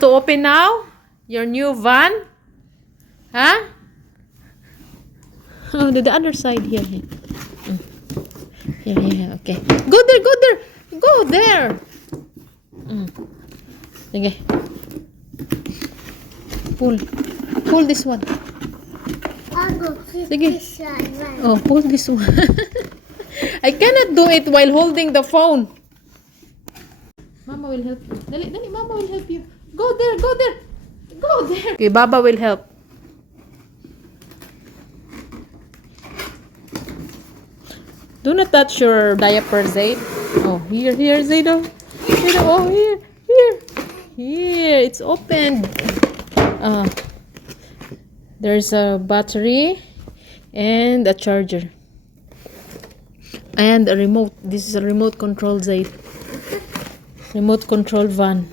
want to open now? Your new van? Huh? Oh, the other side here. Here. Here. Okay. Go there. Go there. Okay. Pull this one. This one. Oh, pull this one. I cannot do it while holding the phone. Mama will help you. Dali, Mama will help you. Go there. Okay, Baba will help. Do not touch your diaper, Zaid. Oh, here, Zaid. Oh, here. It's open. There's a battery and a charger and a remote. This is a remote control, Zaid. Remote control van.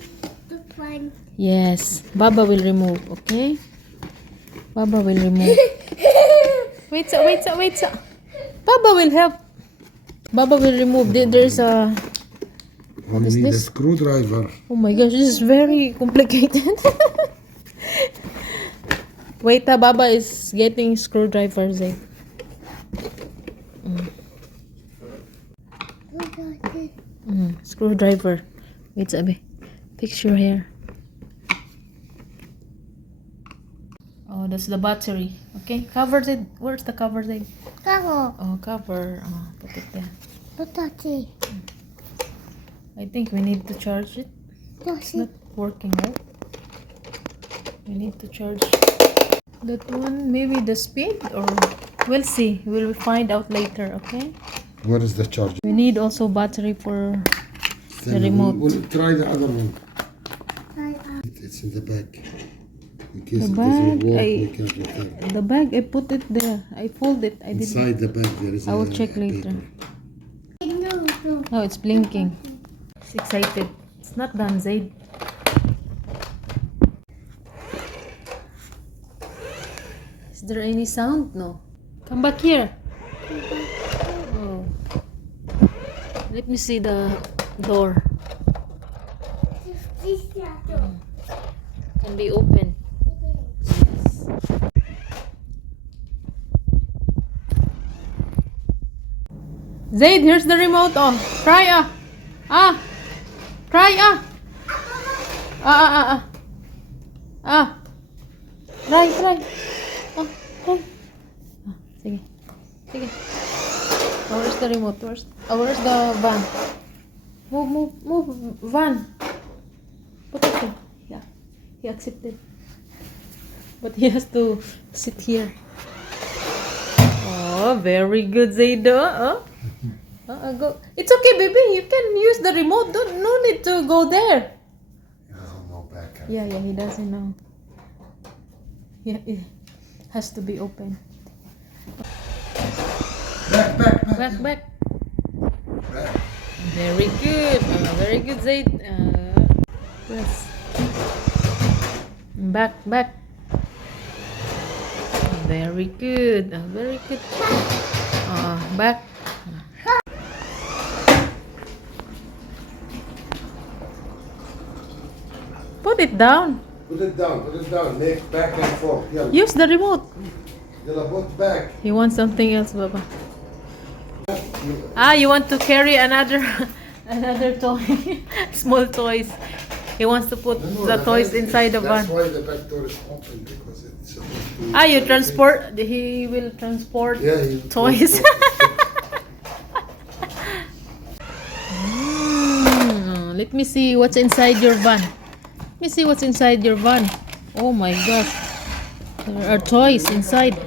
Yes, Baba will remove. Okay, Baba will remove. Wait, sir. Baba will help. Baba will remove. There's a. What is this? A screwdriver. Oh my gosh, this is very complicated. Wait, Baba is getting screwdrivers. Screwdriver. Wait, Sabi. Fix your hair. Oh, that's the battery. Okay, cover it. Where's the cover thing? Cover. Oh, cover. Oh, put it there. Potato. I think we need to charge it. It's not working, right? We need to charge that one. Maybe the speed, or we'll see. We'll find out later. Okay. What is the charger? We need also battery for the remote. We'll try the other one. It's in the bag. In case The it doesn't bag, work, we can return. The bag, I put it there. I fold it. I didn't. Inside the bag there is I will check later. Oh, it's blinking. It's excited. It's not done, Zaid. Is there any sound? No. Come back here. Oh. Let me see the door. Can be open. Yes. Zaid, here's the remote. Oh, try try try. Oh, try. Sige. Oh, where's the remote? Where's the van? Move, van. Put it there. Yeah, he accepted. But he has to sit here. Oh, very good, Zaid. Go. It's okay, baby. You can use the remote. No need to go there. He doesn't know back. Yeah, he doesn't know. Yeah, it has to be open. Back. Very good, Zaid. Press. Back. Very good. Back. Put it down. Put it down. Make back and forth. Yeah. Use the remote. Put back. He wants something else, Baba. You want to carry another toy, small toys. He wants to put the toys inside the van. That's why the back door is open, because it's supposed to. You transport. He will transport toys. Let me see what's inside your van. Oh my gosh, there are toys inside.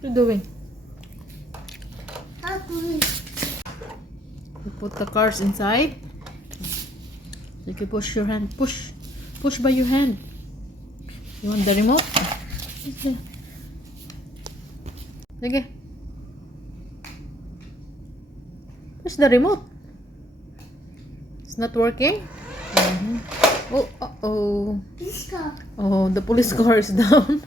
What are you doing? You put the cars inside. You can push your hand. Push by your hand. You want the remote? Okay. Push the remote. It's not working. Oh, uh-oh. Oh, the police car is down.